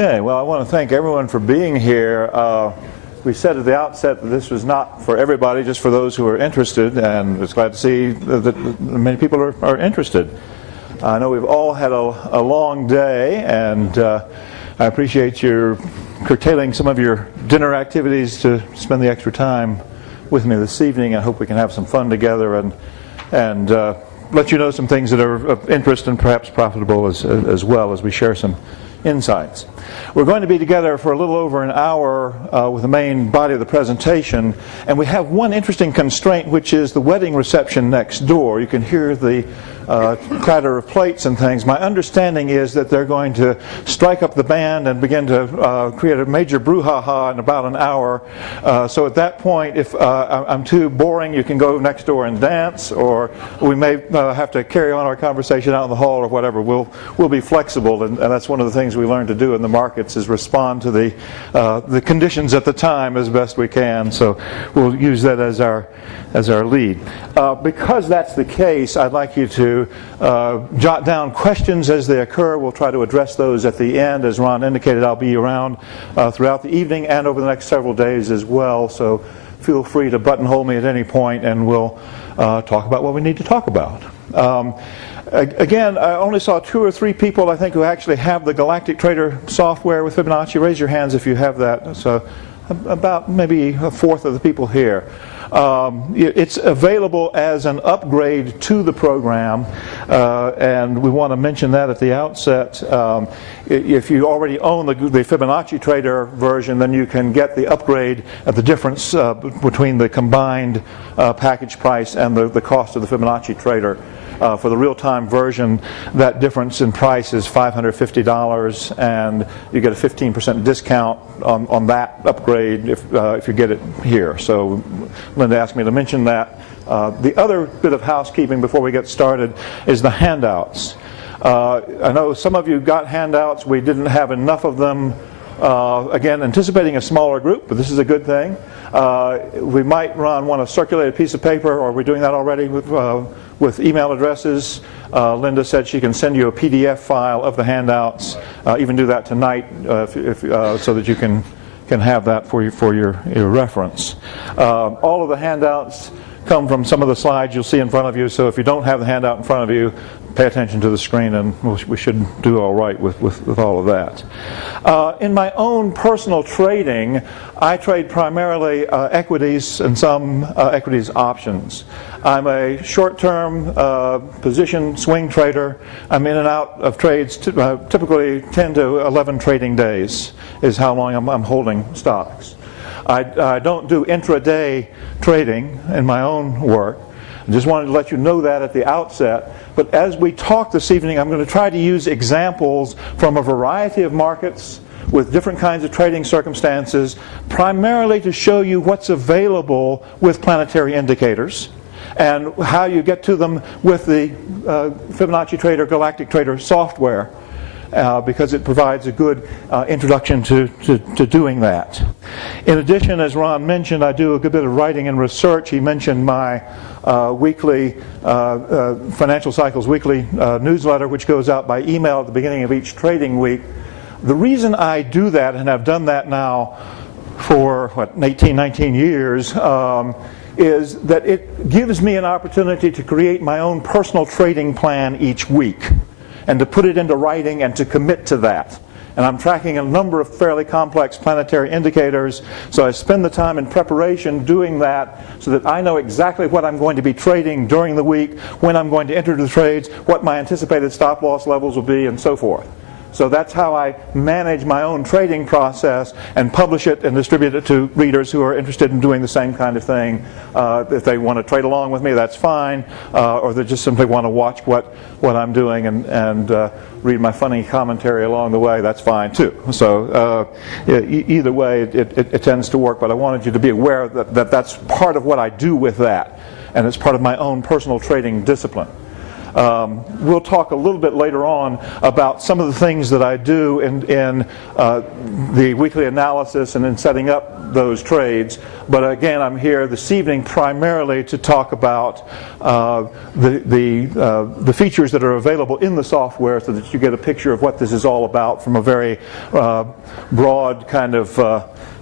Okay, well, I want to thank everyone for being here. We said at the outset that this was not for everybody, just for those who are interested, and I was glad to see that many people are interested. I know we've all had a long day, and I appreciate your curtailing some of your dinner activities to spend the extra time with me this evening. I hope we can have some fun together and let you know some things that are of interest and perhaps profitable as well as we share some insights. We're going to be together for a little over an hour with the main body of the presentation, and we have one interesting constraint, which is the wedding reception next door. You can hear the clatter of plates and things. My understanding is that they're going to strike up the band and begin to create a major brouhaha in about an hour. So at that point, if I'm too boring, you can go next door and dance, or we may have to carry on our conversation out in the hall or whatever. We'll be flexible, and that's one of the things we learn to do in the markets, is respond to the conditions at the time as best we can. So we'll use that as our lead. Because that's the case, I'd like you to jot down questions as they occur. We'll try to address those at the end. As Ron indicated, I'll be around throughout the evening and over the next several days as well. So feel free to buttonhole me at any point, and we'll talk about what we need to talk about. Again, I only saw 2 or 3 people, I think, who actually have the Galactic Trader software with Fibonacci. Raise your hands if you have that. So about maybe a fourth of the people here. It's available as an upgrade to the program, and we want to mention that at the outset. If you already own the Fibonacci Trader version, then you can get the upgrade at the difference between the combined package price and the cost of the Fibonacci Trader. For the real-time version, that difference in price is $550, and you get a 15% discount on that upgrade if you get it here. So Linda asked me to mention that. The other bit of housekeeping before we get started is the handouts. I know some of you got handouts. We didn't have enough of them. Again, anticipating a smaller group, but this is a good thing. We might, Ron, want to circulate a piece of paper, or are we doing that already with email addresses? Linda said she can send you a PDF file of the handouts. Even do that tonight so that you can have that for your reference. All of the handouts come from some of the slides you'll see in front of you, so if you don't have the handout in front of you, pay attention to the screen, and we should do all right with all of that. In my own personal trading, I trade primarily equities and some equities options. I'm a short-term position swing trader. I'm in and out of trades typically 10 to 11 trading days is how long I'm holding stocks. I don't do intraday trading in my own work. I just wanted to let you know that at the outset. But as we talk this evening, I'm going to try to use examples from a variety of markets with different kinds of trading circumstances, primarily to show you what's available with planetary indicators and how you get to them with the Fibonacci Trader, Galactic Trader software. Because it provides a good introduction to doing that. In addition, as Ron mentioned, I do a good bit of writing and research. He mentioned my weekly Financial Cycles weekly newsletter, which goes out by email at the beginning of each trading week. The reason I do that, and I've done that now for 18, 19 years, is that it gives me an opportunity to create my own personal trading plan each week, and to put it into writing and to commit to that. And I'm tracking a number of fairly complex planetary indicators, so I spend the time in preparation doing that so that I know exactly what I'm going to be trading during the week, when I'm going to enter the trades, what my anticipated stop loss levels will be, and so forth. So that's how I manage my own trading process and publish it and distribute it to readers who are interested in doing the same kind of thing. If they want to trade along with me, that's fine, or they just simply want to watch what I'm doing and read my funny commentary along the way, that's fine too. So either way, it tends to work, but I wanted you to be aware that that's part of what I do with that, and it's part of my own personal trading discipline. We'll talk a little bit later on about some of the things that I do in the weekly analysis and in setting up those trades. But again, I'm here this evening primarily to talk about the features that are available in the software so that you get a picture of what this is all about from a very broad kind of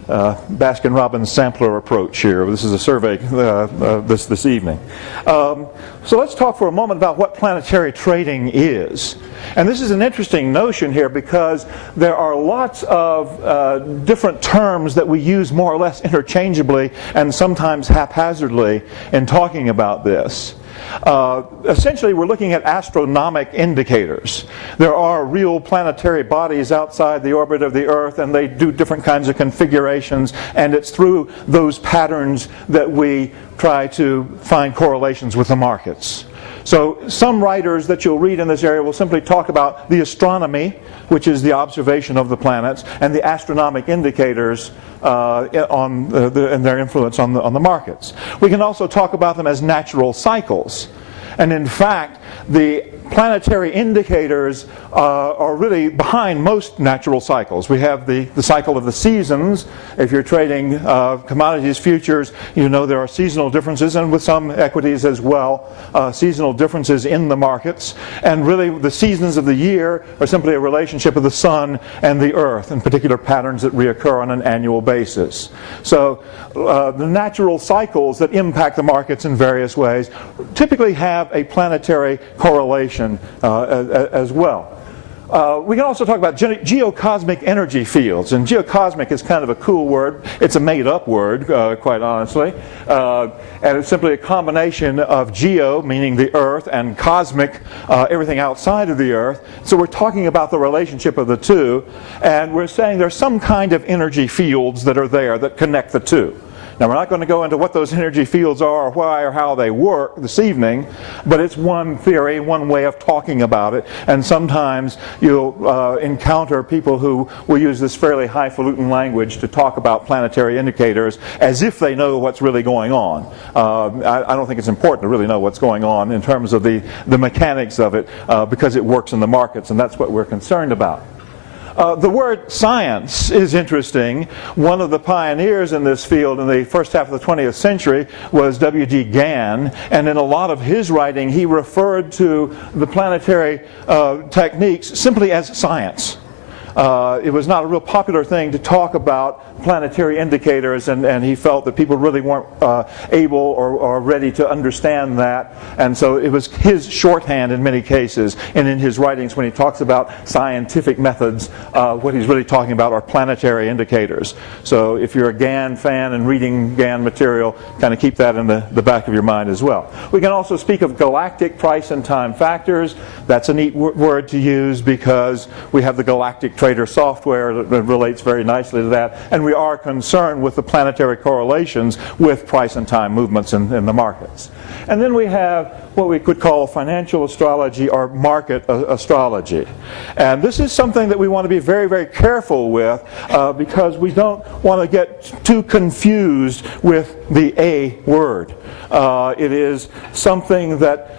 Baskin-Robbins sampler approach here. This is a survey this evening. So let's talk for a moment about what planetary trading is. And this is an interesting notion here because there are lots of different terms that we use more or less interchangeably and sometimes haphazardly in talking about this. Essentially, we're looking at astronomic indicators. There are real planetary bodies outside the orbit of the Earth, and they do different kinds of configurations, and it's through those patterns that we try to find correlations with the markets. So some writers that you'll read in this area will simply talk about the astronomy, which is the observation of the planets, and the astronomic indicators and their influence on the markets. We can also talk about them as natural cycles. And in fact, the planetary indicators are really behind most natural cycles. We have the cycle of the seasons. If you're trading commodities futures, you know there are seasonal differences, and with some equities as well, seasonal differences in the markets. And really the seasons of the year are simply a relationship of the sun and the earth in particular patterns that reoccur on an annual basis. So the natural cycles that impact the markets in various ways typically have a planetary correlation as well. We can also talk about geocosmic energy fields, and geocosmic is kind of a cool word. It's a made-up word, quite honestly, and it's simply a combination of geo, meaning the Earth, and cosmic, everything outside of the Earth. So we're talking about the relationship of the two, and we're saying there's some kind of energy fields that are there that connect the two. Now, we're not going to go into what those energy fields are or why or how they work this evening, but it's one theory, one way of talking about it. And sometimes you'll encounter people who will use this fairly highfalutin language to talk about planetary indicators as if they know what's really going on. I don't think it's important to really know what's going on in terms of the mechanics of it because it works in the markets, and that's what we're concerned about. The word science is interesting. One of the pioneers in this field in the first half of the 20th century was W.G. Gann, and in a lot of his writing he referred to the planetary techniques simply as science. It was not a real popular thing to talk about planetary indicators, and he felt that people really weren't able or ready to understand that, and so it was his shorthand in many cases, and in his writings when he talks about scientific methods, what he's really talking about are planetary indicators. So if you're a Gann fan and reading Gann material, kind of keep that in the back of your mind as well. We can also speak of galactic price and time factors. That's a neat word to use because we have the galactic trader software that relates very nicely to that, and we are concerned with the planetary correlations with price and time movements in the markets. And then we have what we could call financial astrology or market astrology. And this is something that we want to be very, very careful with because we don't want to get too confused with the A word. It is something that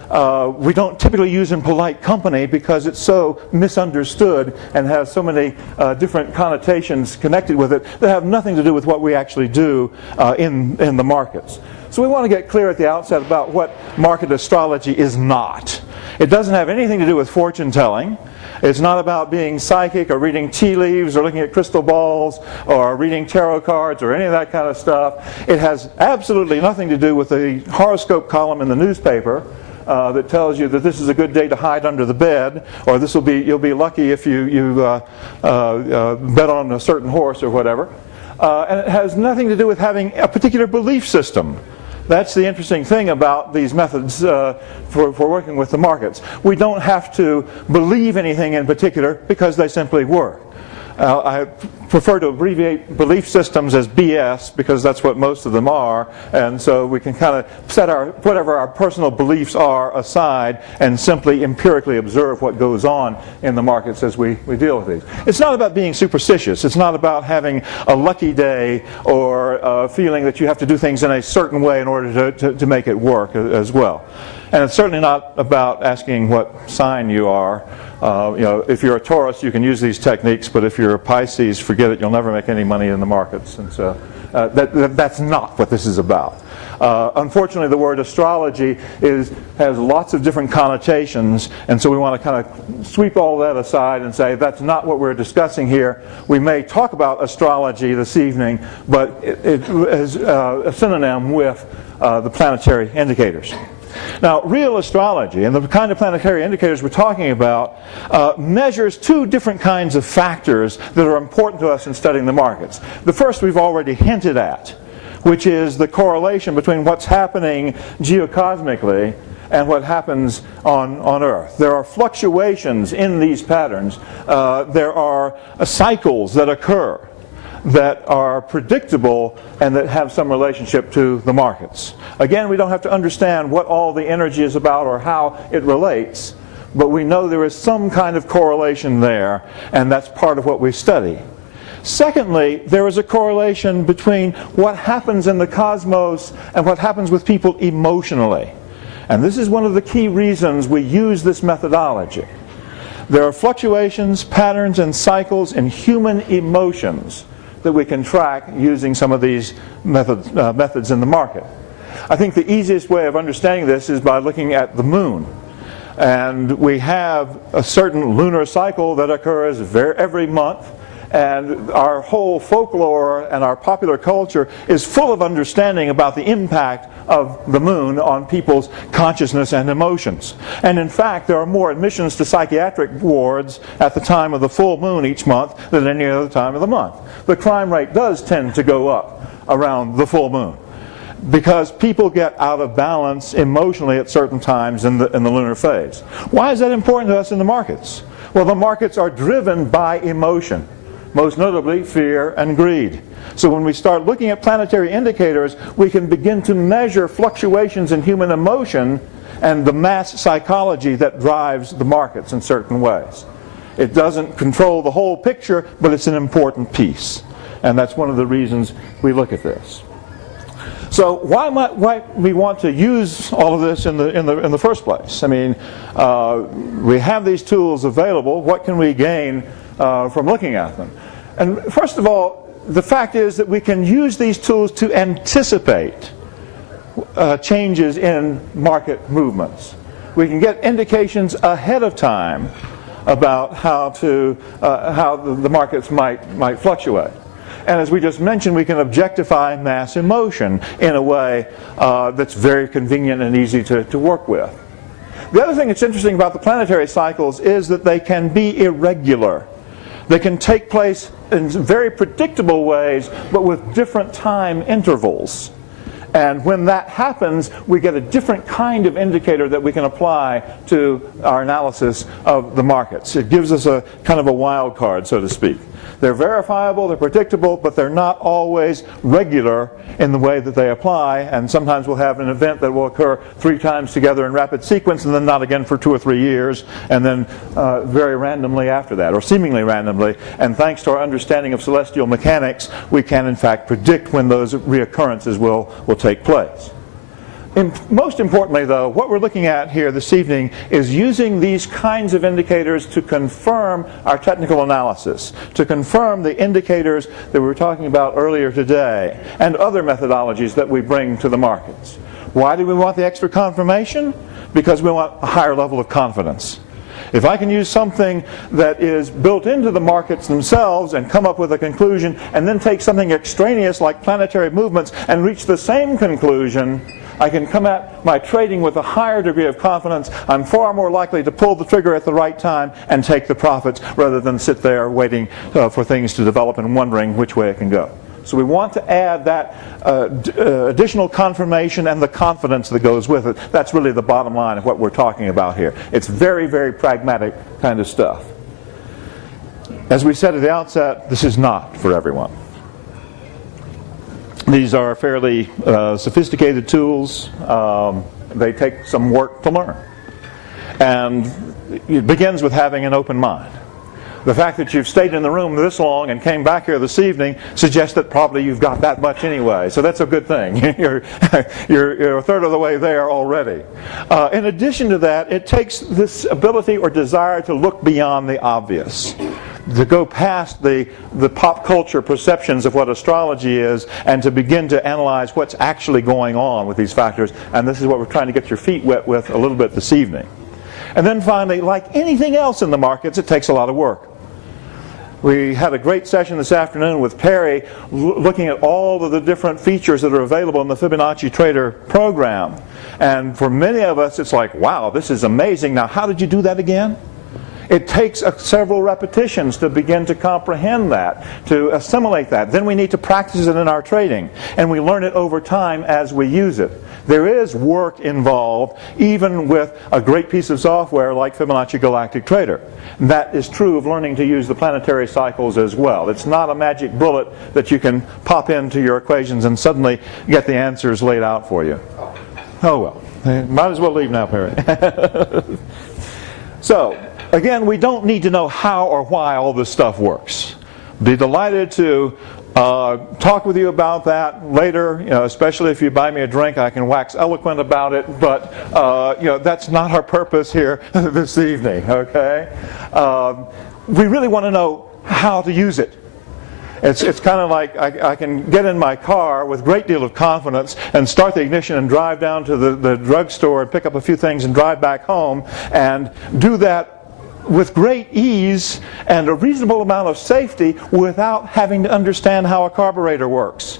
we don't typically use in polite company because it's so misunderstood and has so many different connotations connected with it that have nothing to do with what we actually do in the markets. So we want to get clear at the outset about what market astrology is not. It doesn't have anything to do with fortune telling. It's not about being psychic or reading tea leaves or looking at crystal balls or reading tarot cards or any of that kind of stuff. It has absolutely nothing to do with the horoscope column in the newspaper that tells you that this is a good day to hide under the bed, or you'll be lucky if you bet on a certain horse or whatever. And it has nothing to do with having a particular belief system. That's the interesting thing about these methods for working with the markets. We don't have to believe anything in particular because they simply work. I prefer to abbreviate belief systems as BS because that's what most of them are, and so we can kind of set whatever our personal beliefs are aside and simply empirically observe what goes on in the markets as we deal with these. It's not about being superstitious. It's not about having a lucky day or feeling that you have to do things in a certain way in order to make it work as well. And it's certainly not about asking what sign you are. If you're a Taurus, you can use these techniques, but if you're a Pisces, forget it. You'll never make any money in the markets. And so that's not what this is about. Unfortunately, the word astrology has lots of different connotations, and so we want to kind of sweep all that aside and say that's not what we're discussing here. We may talk about astrology this evening, but it is a synonym with the planetary indicators. Now, real astrology, and the kind of planetary indicators we're talking about, measures two different kinds of factors that are important to us in studying the markets. The first we've already hinted at, which is the correlation between what's happening geocosmically and what happens on Earth. There are fluctuations in these patterns. There are cycles that occur that are predictable and that have some relationship to the markets. Again, we don't have to understand what all the energy is about or how it relates, but we know there is some kind of correlation there, and that's part of what we study. Secondly, there is a correlation between what happens in the cosmos and what happens with people emotionally. And this is one of the key reasons we use this methodology. There are fluctuations, patterns, and cycles in human emotions that we can track using some of these methods in the market. I think the easiest way of understanding this is by looking at the moon. And we have a certain lunar cycle that occurs every month. And our whole folklore and our popular culture is full of understanding about the impact of the moon on people's consciousness and emotions. And in fact, there are more admissions to psychiatric wards at the time of the full moon each month than any other time of the month. The crime rate does tend to go up around the full moon, because people get out of balance emotionally at certain times in the lunar phase. Why is that important to us in the markets? Well, the markets are driven by emotion, most notably fear and greed. So when we start looking at planetary indicators, we can begin to measure fluctuations in human emotion and the mass psychology that drives the markets in certain ways. It doesn't control the whole picture, but it's an important piece. And that's one of the reasons we look at this. So why might we want to use all of this in the first place? I mean, we have these tools available. What can we gain from looking at them? And first of all, the fact is that we can use these tools to anticipate changes in market movements. We can get indications ahead of time about how the markets might fluctuate. And as we just mentioned, we can objectify mass emotion in a way that's very convenient and easy to work with. The other thing that's interesting about the planetary cycles is that they can be irregular. They can take place in very predictable ways, but with different time intervals. And when that happens, we get a different kind of indicator that we can apply to our analysis of the markets. It gives us a kind of a wild card, so to speak. They're verifiable, they're predictable, but they're not always regular in the way that they apply. And sometimes we'll have an event that will occur 3 times together in rapid sequence and then not again for 2 or 3 years, and then very randomly after that, or seemingly randomly. And thanks to our understanding of celestial mechanics, we can in fact predict when those reoccurrences will take place. Most importantly, though, what we're looking at here this evening is using these kinds of indicators to confirm our technical analysis, to confirm the indicators that we were talking about earlier today, and other methodologies that we bring to the markets. Why do we want the extra confirmation? Because we want a higher level of confidence. If I can use something that is built into the markets themselves and come up with a conclusion, and then take something extraneous like planetary movements and reach the same conclusion, I can come at my trading with a higher degree of confidence. I'm far more likely to pull the trigger at the right time and take the profits rather than sit there waiting for things to develop and wondering which way it can go. So we want to add that additional confirmation and the confidence that goes with it. That's really the bottom line of what we're talking about here. It's very, very pragmatic kind of stuff. As we said at the outset, this is not for everyone. These are fairly sophisticated tools. They take some work to learn. And it begins with having an open mind. The fact that you've stayed in the room this long and came back here this evening suggests that probably you've got that much anyway. So that's a good thing. you're a third of the way there already. In addition to that, it takes this ability or desire to look beyond the obvious, to go past the pop culture perceptions of what astrology is and to begin to analyze what's actually going on with these factors. And this is what we're trying to get your feet wet with a little bit this evening. And then finally, like anything else in the markets, it takes a lot of work. We had a great session this afternoon with Perry looking at all of the different features that are available in the Fibonacci Trader program. And for many of us, it's like, wow, this is amazing. Now, how did you do that again? It takes several repetitions to begin to comprehend that, to assimilate that. Then we need to practice it in our trading, and we learn it over time as we use it. There is work involved, even with a great piece of software like Fibonacci Galactic Trader. And that is true of learning to use the planetary cycles as well. It's not a magic bullet that you can pop into your equations and suddenly get the answers laid out for you. Oh well, might as well leave now, Perry. So, again, we don't need to know how or why all this stuff works. Be delighted to talk with you about that later. Especially if you buy me a drink, I can wax eloquent about it. But that's not our purpose here this evening. Okay, we really want to know how to use it. It's kind of like I can get in my car with a great deal of confidence and start the ignition and drive down to the drugstore and pick up a few things and drive back home and do that with great ease and a reasonable amount of safety without having to understand how a carburetor works.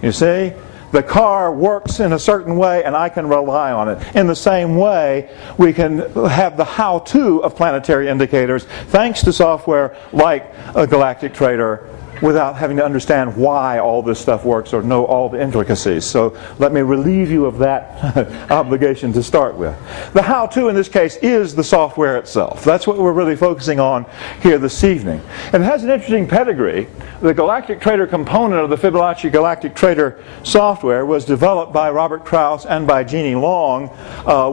You see? The car works in a certain way and I can rely on it. In the same way, we can have the how-to of planetary indicators thanks to software like a Galactic Trader without having to understand why all this stuff works or know all the intricacies. So let me relieve you of that obligation to start with. The how-to in this case is the software itself. That's what we're really focusing on here this evening. And it has an interesting pedigree. The Galactic Trader component of the Fibonacci Galactic Trader software was developed by Robert Krauss and by Jeannie Long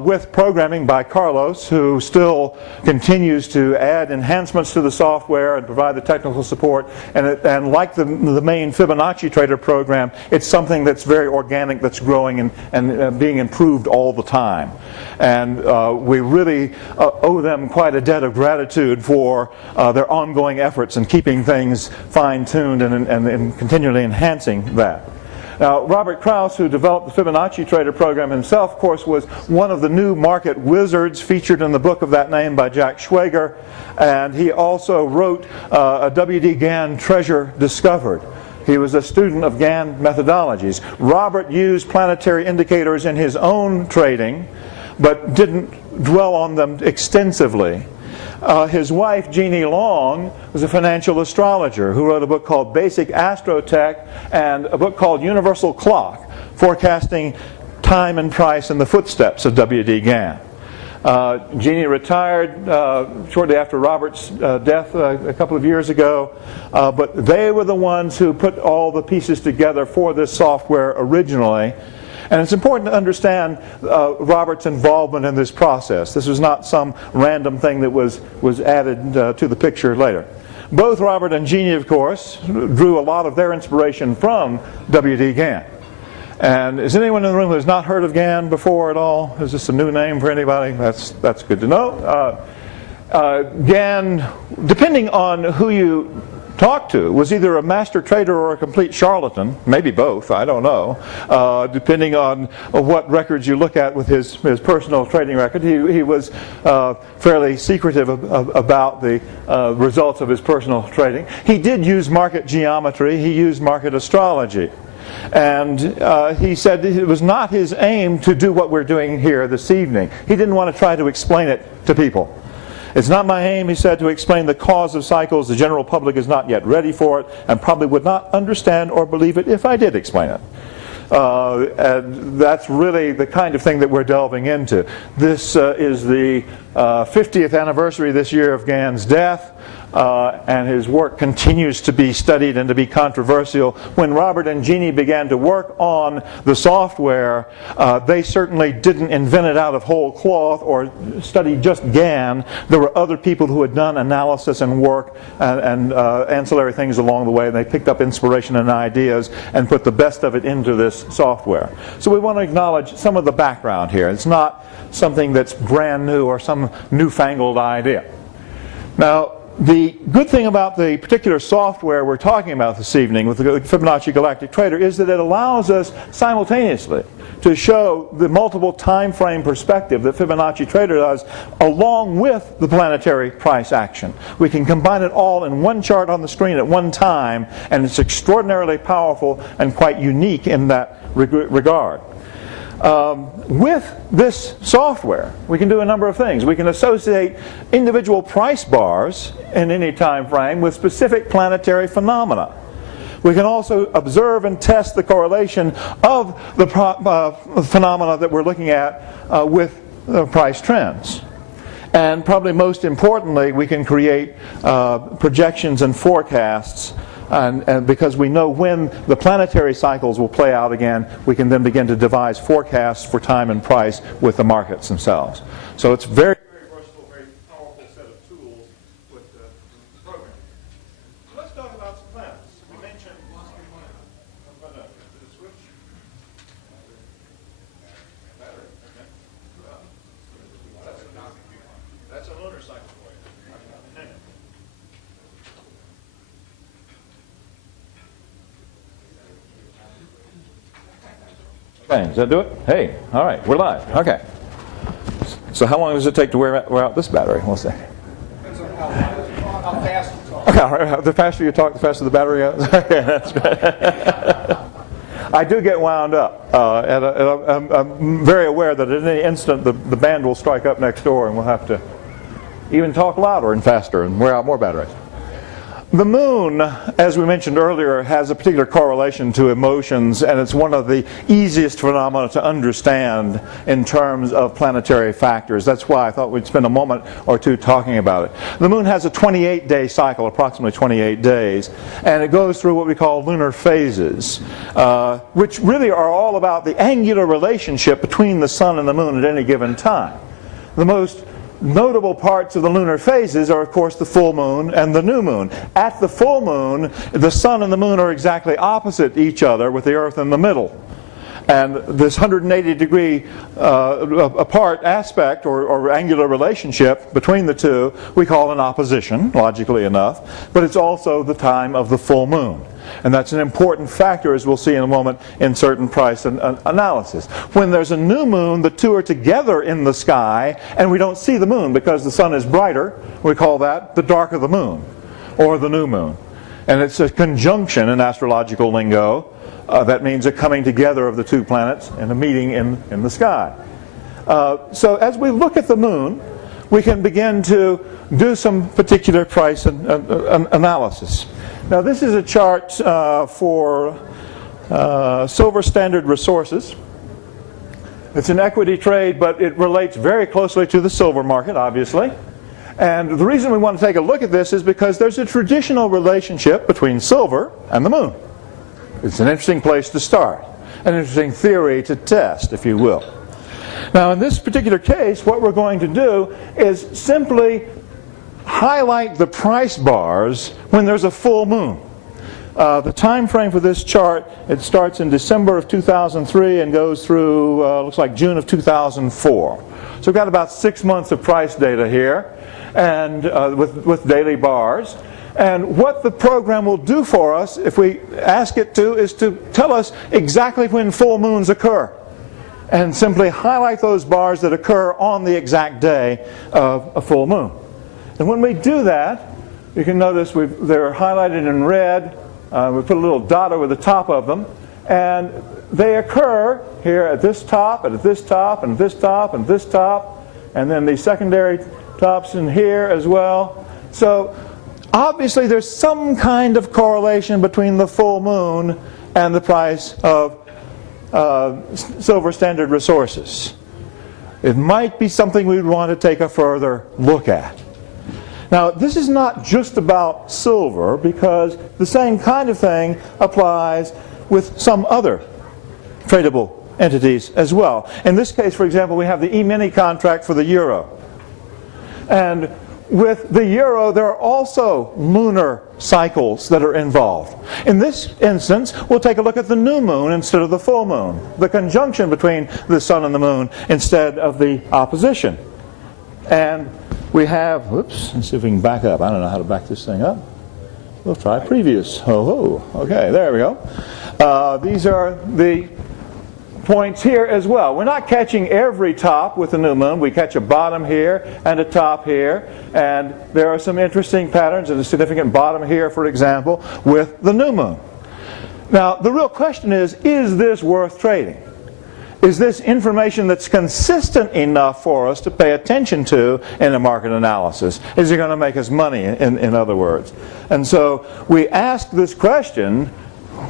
with programming by Carlos, who still continues to add enhancements to the software and provide the technical support. And like the main Fibonacci Trader program, it's something that's very organic, that's growing and being improved all the time. And we really owe them quite a debt of gratitude for their ongoing efforts in keeping things fine-tuned and continually enhancing that. Now, Robert Krauss, who developed the Fibonacci Trader program himself, of course, was one of the new market wizards featured in the book of that name by Jack Schwager. And he also wrote a W.D. Gann Treasure Discovered. He was a student of Gann methodologies. Robert used planetary indicators in his own trading, but didn't dwell on them extensively. His wife, Jeannie Long, was a financial astrologer who wrote a book called Basic Astrotech and a book called Universal Clock, forecasting time and price in the footsteps of W.D. Gann. Jeannie retired shortly after Robert's death a couple of years ago, but they were the ones who put all the pieces together for this software originally. And it's important to understand Robert's involvement in this process. This was not some random thing that was added to the picture later. Both Robert and Jeannie, of course, drew a lot of their inspiration from W.D. Gann. And is anyone in the room who has not heard of Gann before at all? Is this a new name for anybody? That's good to know. Gann, depending on who you talk to, was either a master trader or a complete charlatan, maybe both, I don't know, depending on what records you look at with his personal trading record. He was fairly secretive about the results of his personal trading. He did use market geometry, he used market astrology. And he said it was not his aim to do what we're doing here this evening. He didn't want to try to explain it to people. It's not my aim, he said, to explain the cause of cycles. The general public is not yet ready for it and probably would not understand or believe it if I did explain it. And that's really the kind of thing that we're delving into. This is the 50th anniversary this year of Gann's death. and his work continues to be studied and to be controversial. When Robert and Jeannie began to work on the software, they certainly didn't invent it out of whole cloth or study just GAN. There were other people who had done analysis and work and ancillary things along the way, and they picked up inspiration and ideas and put the best of it into this software. So we want to acknowledge some of the background here. It's not something that's brand new or some newfangled idea. Now, the good thing about the particular software we're talking about this evening with the Fibonacci Galactic Trader is that it allows us simultaneously to show the multiple time frame perspective that Fibonacci Trader does along with the planetary price action. We can combine it all in one chart on the screen at one time, and it's extraordinarily powerful and quite unique in that regard. With this software, we can do a number of things. We can associate individual price bars in any time frame with specific planetary phenomena. We can also observe and test the correlation of the phenomena that we're looking at with price trends. And probably most importantly, we can create projections and forecasts. And because we know when the planetary cycles will play out again, we can then begin to devise forecasts for time and price with the markets themselves. So it's very, very versatile, very powerful set of tools with the program. Let's talk about some planets. We mentioned, I'm going to switch. Battery, okay. That's a lunar cycle for you. Okay, does that do it? Hey, all right, we're live. Okay. So how long does it take to wear out this battery? We'll see. Depends on how fast you talk. Okay, all right. The faster you talk, the faster the battery goes. Okay, that's good. I do get wound up, and I'm very aware that at any instant the band will strike up next door, and we'll have to even talk louder and faster and wear out more batteries. The moon, as we mentioned earlier, has a particular correlation to emotions, and it's one of the easiest phenomena to understand in terms of planetary factors. That's why I thought we'd spend a moment or two talking about it. The moon has a 28-day cycle, approximately 28 days, and it goes through what we call lunar phases, which really are all about the angular relationship between the sun and the moon at any given time. The most notable parts of the lunar phases are, of course, the full moon and the new moon. At the full moon, the sun and the moon are exactly opposite each other, with the earth in the middle. And this 180-degree apart aspect or angular relationship between the two we call an opposition, logically enough, but it's also the time of the full moon. And that's an important factor, as we'll see in a moment, in certain price analysis. When there's a new moon, the two are together in the sky, and we don't see the moon because the sun is brighter. We call that the dark of the moon, or the new moon. And it's a conjunction in astrological lingo. That means a coming together of the two planets and a meeting in the sky. So as we look at the moon, we can begin to do some particular price analysis. Now this is a chart for Silver Standard Resources. It's an equity trade, but it relates very closely to the silver market, obviously. And the reason we want to take a look at this is because there's a traditional relationship between silver and the moon. It's an interesting place to start, an interesting theory to test, if you will. Now in this particular case, what we're going to do is simply highlight the price bars when there's a full moon. The time frame for this chart, it starts in December of 2003 and goes through, looks like June of 2004. So we've got about 6 months of price data here, and with daily bars. And what the program will do for us, if we ask it to, is to tell us exactly when full moons occur, and simply highlight those bars that occur on the exact day of a full moon. And when we do that, you can notice they're highlighted in red. We put a little dot over the top of them, and they occur here at this top, and at this top, and this top, and this top, and then the secondary tops in here as well. So obviously there's some kind of correlation between the full moon and the price of Silver Standard Resources. It might be something we'd want to take a further look at. Now, this is not just about silver, because the same kind of thing applies with some other tradable entities as well. In this case, for example, we have the E-mini contract for the euro. And with the euro, there are also lunar cycles that are involved. In this instance, we'll take a look at the new moon instead of the full moon, the conjunction between the sun and the moon instead of the opposition. And we have, whoops, let's see if we can back up. I don't know how to back this thing up. We'll try previous. Oh, okay, there we go. These are the points here as well. We're not catching every top with the new moon. We catch a bottom here and a top here. And there are some interesting patterns and a significant bottom here, for example, with the new moon. Now, the real question is this worth trading? Is this information that's consistent enough for us to pay attention to in a market analysis? Is it going to make us money, in other words? And so we ask this question,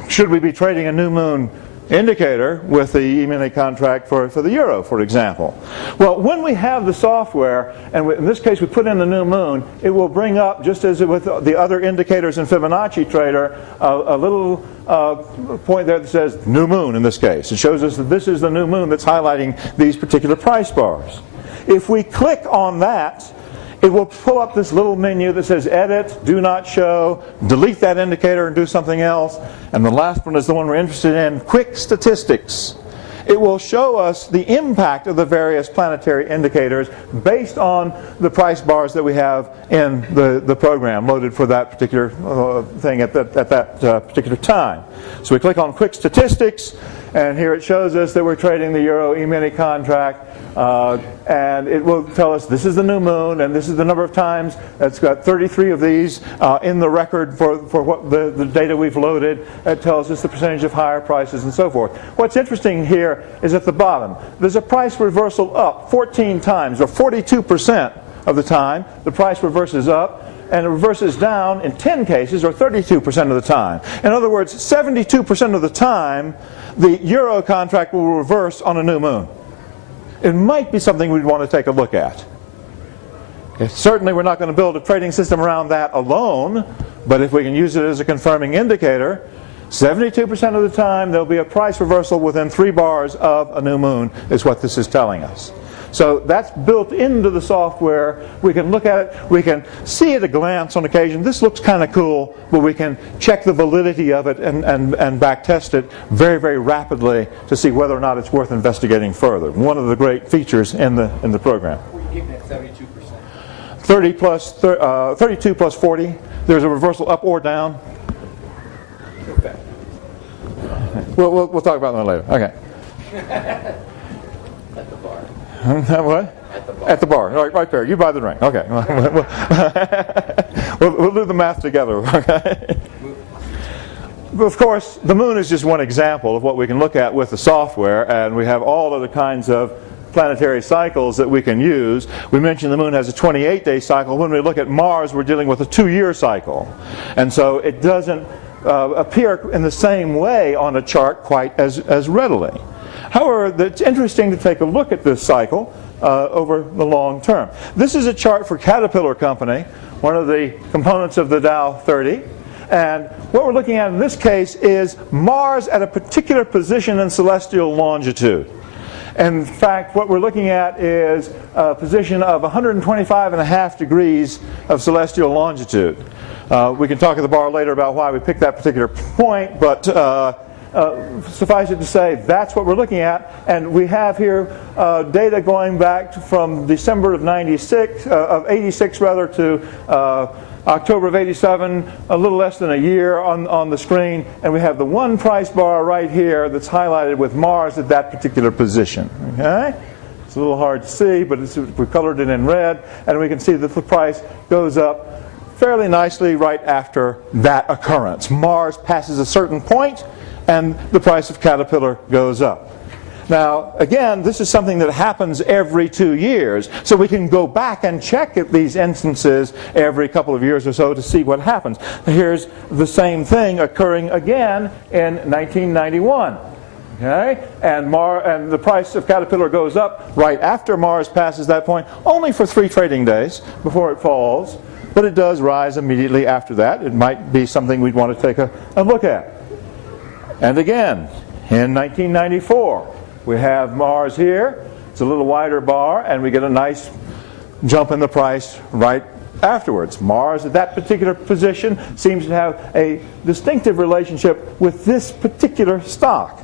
should we be trading a new moon indicator with the E-mini contract for the euro, for example? Well, when we have the software, and in this case we put in the new moon, it will bring up, just as with the other indicators in Fibonacci Trader, a little point there that says new moon in this case. It shows us that this is the new moon that's highlighting these particular price bars. If we click on that, it will pull up this little menu that says edit, do not show, delete that indicator and do something else. And the last one is the one we're interested in, quick statistics. It will show us the impact of the various planetary indicators based on the price bars that we have in the program loaded for that particular thing at that particular time. So we click on quick statistics, and here it shows us that we're trading the euro E-mini contract. And it will tell us this is the new moon, and this is the number of times. It's got 33 of these in the record for what the data we've loaded. It tells us the percentage of higher prices and so forth. What's interesting here is at the bottom. There's a price reversal up 14 times, or 42% of the time. The price reverses up, and it reverses down in 10 cases, or 32% of the time. In other words, 72% of the time, the euro contract will reverse on a new moon. It might be something we'd want to take a look at. Certainly we're not going to build a trading system around that alone, but if we can use it as a confirming indicator, 72% of the time there'll be a price reversal within 3 bars of a new moon is what this is telling us. So that's built into the software. We can look at it. We can see at a glance on occasion, this looks kind of cool, but we can check the validity of it and back test it very, very rapidly to see whether or not it's worth investigating further. One of the great features in the program. What are you getting at 72%? 32 plus 40. There's a reversal up or down. Okay. We'll talk about that later. Okay. At the bar. What? At the bar. At the bar, right there. You buy the drink. Okay. We'll do the math together. Okay. Of course, the moon is just one example of what we can look at with the software, and we have all other kinds of planetary cycles that we can use. We mentioned the moon has a 28-day cycle. When we look at Mars, we're dealing with a 2-year cycle. And so it doesn't appear in the same way on a chart quite as readily. However, it's interesting to take a look at this cycle over the long term. This is a chart for Caterpillar Company, one of the components of the Dow 30. And what we're looking at in this case is Mars at a particular position in celestial longitude. In fact, what we're looking at is a position of 125.5 degrees of celestial longitude. We can talk at the bar later about why we picked that particular point, but suffice it to say, that's what we're looking at. And we have here data going back from December of 86 rather, to October of 87, a little less than a year on the screen. And we have the one price bar right here that's highlighted with Mars at that particular position. Okay? It's a little hard to see, but we colored it in red. And we can see that the price goes up fairly nicely right after that occurrence. Mars passes a certain point, and the price of Caterpillar goes up. Now, again, this is something that happens every 2 years, so we can go back and check at these instances every couple of years or so to see what happens. Here's the same thing occurring again in 1991. Okay? And the price of Caterpillar goes up right after Mars passes that point, only for 3 trading days before it falls. but it does rise immediately after that. It might be something we'd want to take a look at. And again, in 1994, we have Mars here. It's a little wider bar, and we get a nice jump in the price right afterwards. Mars at that particular position seems to have a distinctive relationship with this particular stock.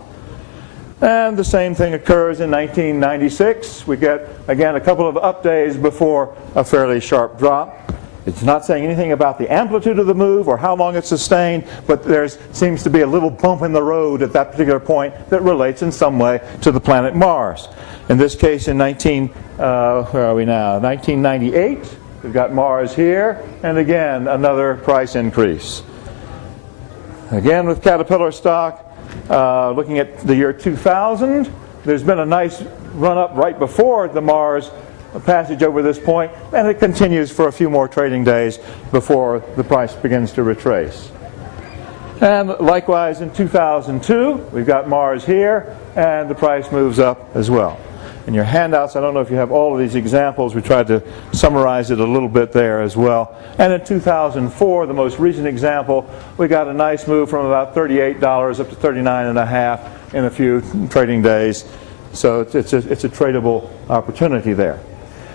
And the same thing occurs in 1996. We get, again, a couple of up days before a fairly sharp drop. It's not saying anything about the amplitude of the move or how long it's sustained, but there seems to be a little bump in the road at that particular point that relates in some way to the planet Mars. In this case, in 1998, we've got Mars here, and again, another price increase. Again, with Caterpillar stock, looking at the year 2000, there's been a nice run-up right before the Mars passage over this point, and it continues for a few more trading days before the price begins to retrace. And likewise in 2002, we've got Mars here, and the price moves up as well. In your handouts, I don't know if you have all of these examples. We tried to summarize it a little bit there as well. And in 2004, the most recent example, we got a nice move from about $38 up to $39.50 in a few trading days. So it's a tradable opportunity there.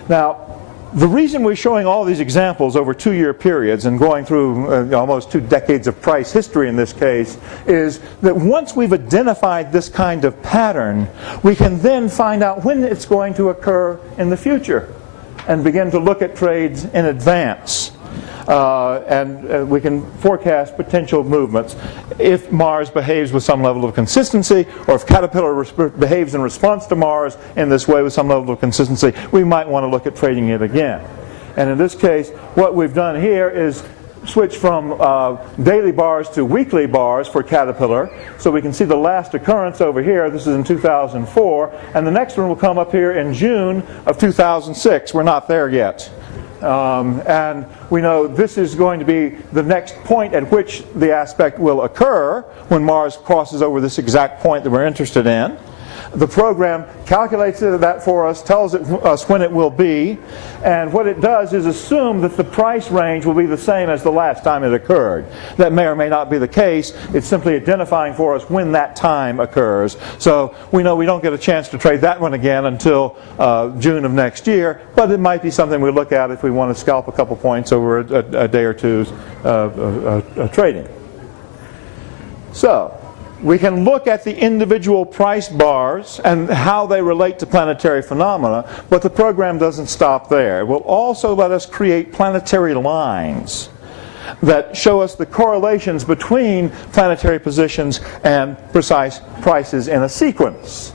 Now, the reason we're showing all these examples over 2-year periods and going through almost 2 decades of price history in this case is that once we've identified this kind of pattern, we can then find out when it's going to occur in the future and begin to look at trades in advance. And we can forecast potential movements if Mars behaves with some level of consistency, or if Caterpillar behaves in response to Mars in this way with some level of consistency. We might want to look at trading it again. And in this case, what we've done here is switch from daily bars to weekly bars for Caterpillar. So we can see the last occurrence over here. This is in 2004. And the next one will come up here in June of 2006. We're not there yet. And we know this is going to be the next point at which the aspect will occur when Mars crosses over this exact point that we're interested in. The program calculates that for us, tells us when it will be, and what it does is assume that the price range will be the same as the last time it occurred. That may or may not be the case. It's simply identifying for us when that time occurs. So we know we don't get a chance to trade that one again until June of next year, but it might be something we look at if we want to scalp a couple points over a day or two's trading. So we can look at the individual price bars and how they relate to planetary phenomena, but the program doesn't stop there. It will also let us create planetary lines that show us the correlations between planetary positions and precise prices in a sequence.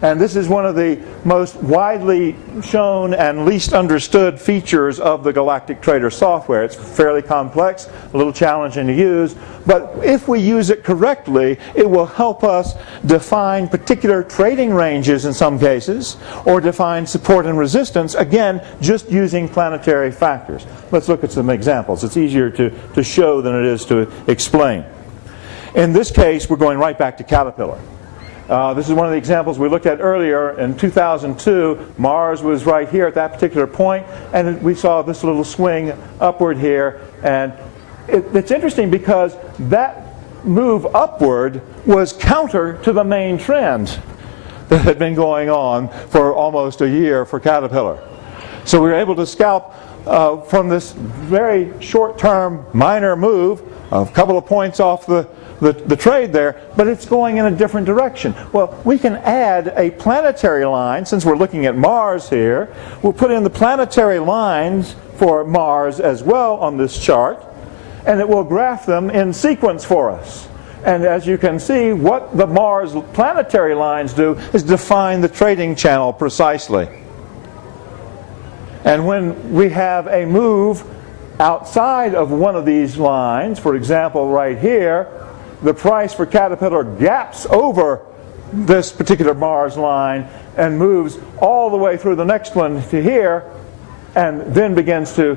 And this is one of the most widely shown and least understood features of the Galactic Trader software. It's fairly complex, a little challenging to use, but if we use it correctly, it will help us define particular trading ranges in some cases, or define support and resistance, again, just using planetary factors. Let's look at some examples. It's easier to show than it is to explain. In this case, we're going right back to Caterpillar. This is one of the examples we looked at earlier. In 2002, Mars was right here at that particular point, and we saw this little swing upward here. And it's interesting because that move upward was counter to the main trend that had been going on for almost a year for Caterpillar. So we were able to scalp from this very short-term minor move, a couple of points off the trade there, but it's going in a different direction. Well, we can add a planetary line, since we're looking at Mars here. We'll put in the planetary lines for Mars as well on this chart, and it will graph them in sequence for us. And as you can see, what the Mars planetary lines do is define the trading channel precisely. And when we have a move outside of one of these lines, for example right here, the price for Caterpillar gaps over this particular Mars line and moves all the way through the next one to here, and then begins to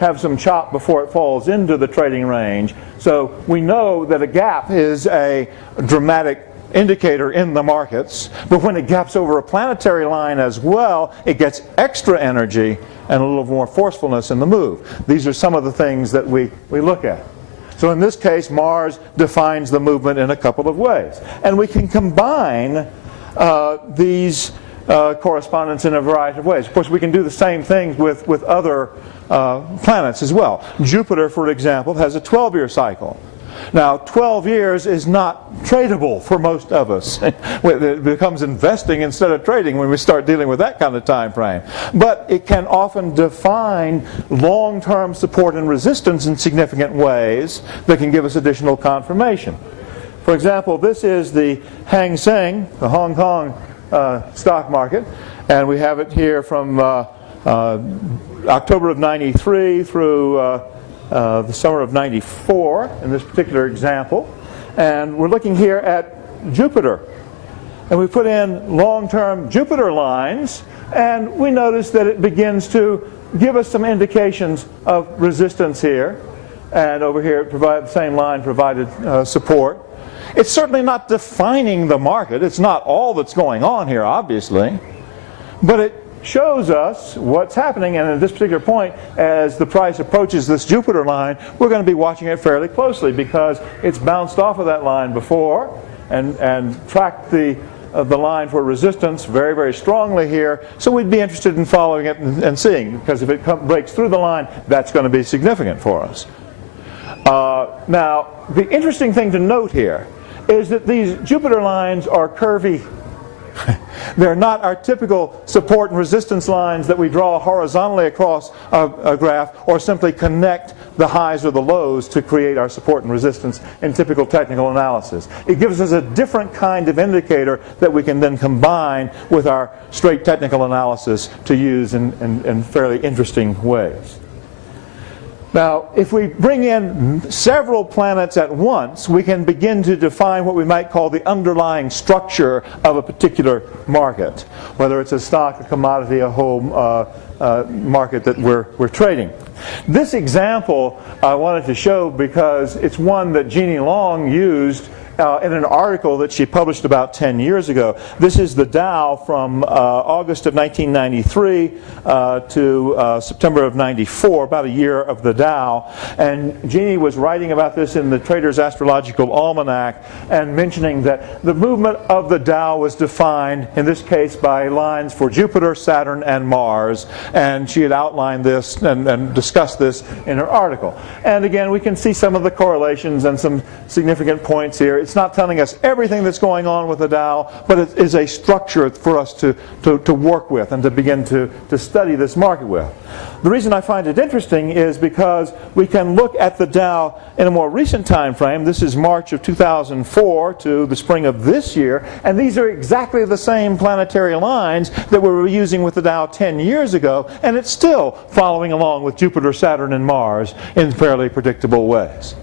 have some chop before it falls into the trading range. So we know that a gap is a dramatic indicator in the markets, but when it gaps over a planetary line as well, it gets extra energy and a little more forcefulness in the move. These are some of the things that we look at. So in this case, Mars defines the movement in a couple of ways. And we can combine these correspondence in a variety of ways. Of course, we can do the same things with other planets as well. Jupiter, for example, has a 12-year cycle. Now, 12 years is not tradable for most of us. It becomes investing instead of trading when we start dealing with that kind of time frame. But it can often define long-term support and resistance in significant ways that can give us additional confirmation. For example, this is the Hang Seng, the Hong Kong stock market, and we have it here from October of 93 through the summer of 94 in this particular example. And we're looking here at Jupiter. And we put in long-term Jupiter lines, and we notice that it begins to give us some indications of resistance here. And over here, it provides, the same line provided support. It's certainly not defining the market. It's not all that's going on here, obviously. But it shows us what's happening, and at this particular point, as the price approaches this Jupiter line, we're going to be watching it fairly closely because it's bounced off of that line before and tracked the line for resistance very, very strongly here. So we'd be interested in following it and seeing, because if it breaks through the line, that's going to be significant for us. Now, the interesting thing to note here is that these Jupiter lines are curvy. They're not our typical support and resistance lines that we draw horizontally across a graph or simply connect the highs or the lows to create our support and resistance in typical technical analysis. It gives us a different kind of indicator that we can then combine with our straight technical analysis to use in fairly interesting ways. Now, if we bring in several planets at once, we can begin to define what we might call the underlying structure of a particular market, whether it's a stock, a commodity, a whole market that we're trading. This example I wanted to show because it's one that Jeannie Long used in an article that she published about 10 years ago. This is the Dow from August of 1993 to September of 94, about a year of the Dow. And Jeannie was writing about this in the Trader's Astrological Almanac and mentioning that the movement of the Dow was defined, in this case, by lines for Jupiter, Saturn, and Mars. And she had outlined this and discussed this in her article. And again, we can see some of the correlations and some significant points here. It's not telling us everything that's going on with the Dow, but it is a structure for us to work with and to begin to study this market with. The reason I find it interesting is because we can look at the Dow in a more recent time frame. This is March of 2004 to the spring of this year, and these are exactly the same planetary lines that we were using with the Dow 10 years ago, and it's still following along with Jupiter, Saturn, and Mars in fairly predictable ways.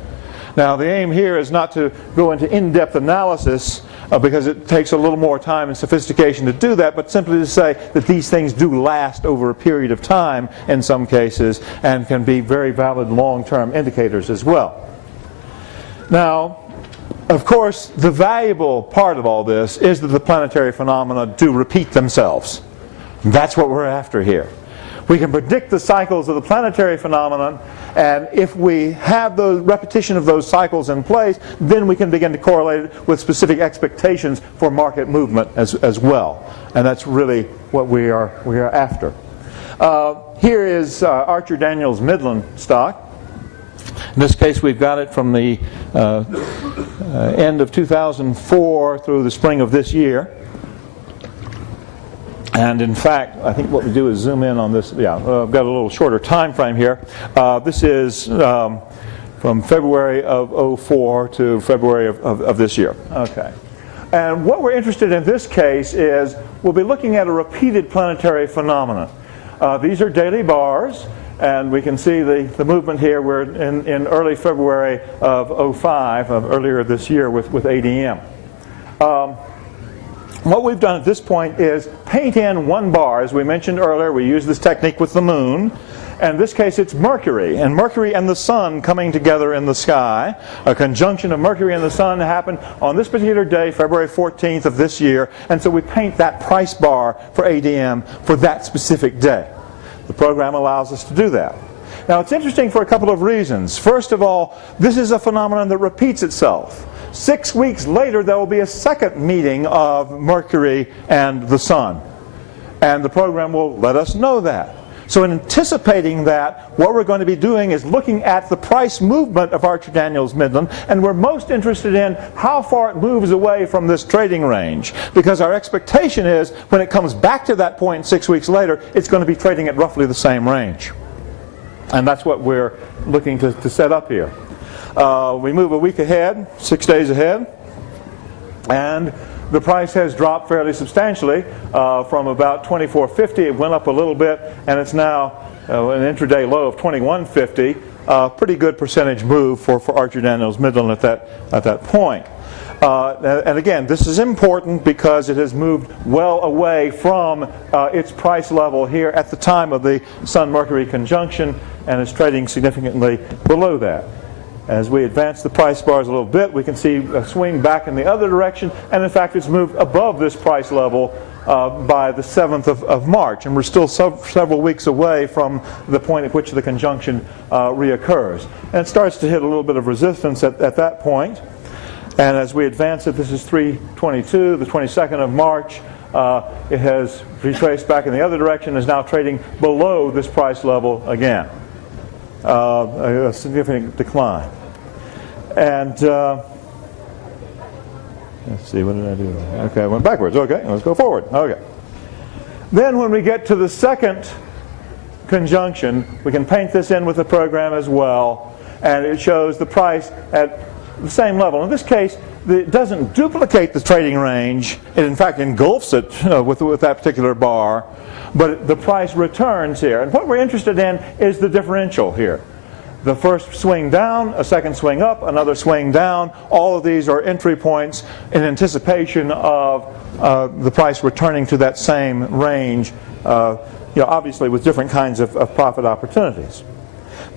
Now, the aim here is not to go into in-depth analysis because it takes a little more time and sophistication to do that, but simply to say that these things do last over a period of time in some cases and can be very valid long-term indicators as well. Now, of course, the valuable part of all this is that the planetary phenomena do repeat themselves. That's what we're after here. We can predict the cycles of the planetary phenomenon, and if we have the repetition of those cycles in place, then we can begin to correlate it with specific expectations for market movement as well. And that's really what we are after. Here is Archer Daniels Midland stock. In this case, we've got it from the end of 2004 through the spring of this year. And in fact, I think what we do is zoom in on this. Yeah, I've got a little shorter time frame here. This is from February of 04 to February of this year. Okay. And what we're interested in this case is we'll be looking at a repeated planetary phenomenon. These are daily bars, and we can see the movement here. We're in early February of 05, earlier this year with ADM. What we've done at this point is paint in one bar. As we mentioned earlier, we use this technique with the moon, And in this case it's Mercury, and Mercury and the Sun coming together in the sky. A conjunction of Mercury and the Sun happened on this particular day, February 14th of this year, and so we paint that price bar for ADM for that specific day. The program allows us to do that. Now it's interesting for a couple of reasons. First of all, this is a phenomenon that repeats itself. 6 weeks later there will be a second meeting of Mercury and the Sun, and the program will let us know that. So in anticipating that, what we're going to be doing is looking at the price movement of Archer-Daniels Midland, and we're most interested in how far it moves away from this trading range, because our expectation is when it comes back to that point 6 weeks later, it's going to be trading at roughly the same range. And that's what we're looking to set up here. We move a week ahead, 6 days ahead, and the price has dropped fairly substantially from about $24.50. It went up a little bit, and it's now an intraday low of $21.50. Pretty good percentage move for Archer-Daniels Midland at that point. And again, this is important because it has moved well away from its price level here at the time of the Sun-Mercury conjunction, and is trading significantly below that. As we advance the price bars a little bit, we can see a swing back in the other direction, and in fact it's moved above this price level by the 7th of March, and we're still several weeks away from the point at which the conjunction reoccurs. And it starts to hit a little bit of resistance at that point. And as we advance it, this is 3/22, the 22nd of March. It has retraced back in the other direction, is now trading below this price level again. A significant decline. And let's see, what did I do? Okay, I went backwards. Okay, let's go forward. Okay. Then when we get to the second conjunction, we can paint this in with the program as well, and it shows the price at the same level. In this case, it doesn't duplicate the trading range. It in fact engulfs it with that particular bar, but the price returns here. And what we're interested in is the differential here. The first swing down, a second swing up, another swing down. All of these are entry points in anticipation of the price returning to that same range, obviously with different kinds of profit opportunities.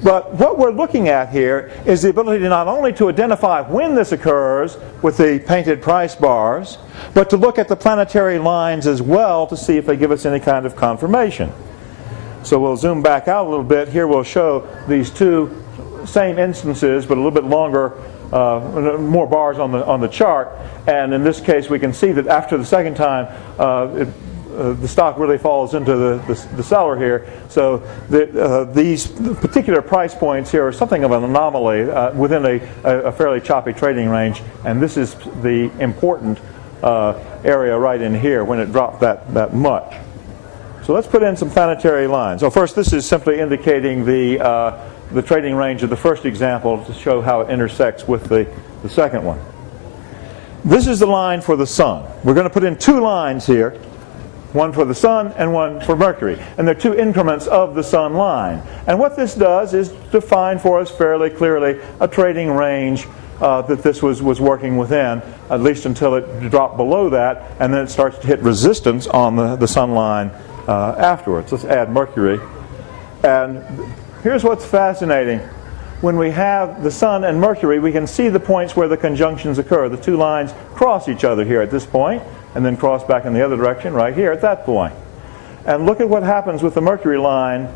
But what we're looking at here is the ability not only to identify when this occurs with the painted price bars, but to look at the planetary lines as well to see if they give us any kind of confirmation. So we'll zoom back out a little bit. Here we'll show these two same instances, but a little bit longer, more bars on the chart. And in this case, we can see that after the second time, the stock really falls into the cellar here. So these particular price points here are something of an anomaly within a fairly choppy trading range. And this is the important area right in here when it dropped that much. So let's put in some planetary lines. So first, this is simply indicating the trading range of the first example to show how it intersects with the second one. This is the line for the Sun. We're going to put in two lines here, one for the Sun and one for Mercury. And they're two increments of the Sun line. And what this does is define for us fairly clearly a trading range that this was working within, at least until it dropped below that, and then it starts to hit resistance on the Sun line afterwards. Let's add Mercury. And here's what's fascinating. When we have the Sun and Mercury, we can see the points where the conjunctions occur. The two lines cross each other here at this point, and then cross back in the other direction right here at that point. And look at what happens with the Mercury line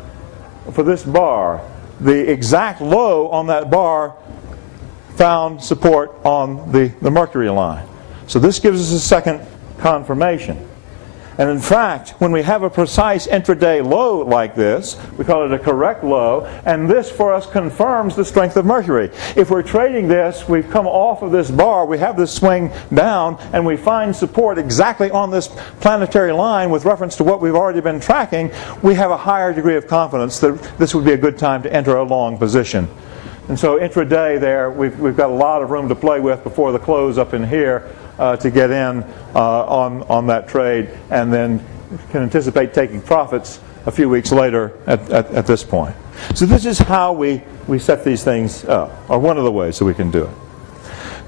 for this bar. The exact low on that bar found support on the Mercury line. So this gives us a second confirmation. And in fact, when we have a precise intraday low like this, we call it a correct low, and this for us confirms the strength of Mercury. If we're trading this, we've come off of this bar, we have this swing down, and we find support exactly on this planetary line with reference to what we've already been tracking, we have a higher degree of confidence that this would be a good time to enter a long position. And so intraday there, we've got a lot of room to play with before the close up in here to get in on that trade, and then can anticipate taking profits a few weeks later at this point. So this is how we set these things up, or one of the ways that we can do it.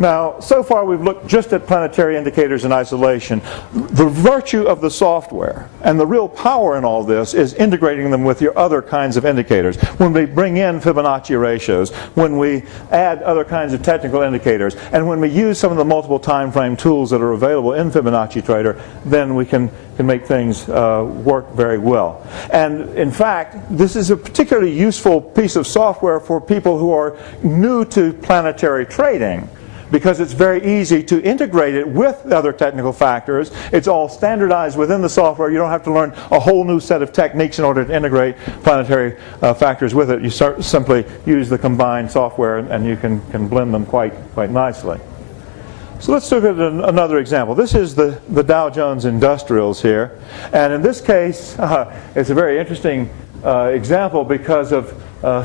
Now, so far we've looked just at planetary indicators in isolation. The virtue of the software and the real power in all this is integrating them with your other kinds of indicators. When we bring in Fibonacci ratios, when we add other kinds of technical indicators, and when we use some of the multiple time frame tools that are available in Fibonacci Trader, then we can make things work very well. And in fact, this is a particularly useful piece of software for people who are new to planetary trading, because it's very easy to integrate it with other technical factors. It's all standardized within the software. You don't have to learn a whole new set of techniques in order to integrate planetary factors with it. You simply use the combined software and you can blend them quite nicely. So let's look at another example. This is the Dow Jones Industrials here. And in this case, it's a very interesting example because of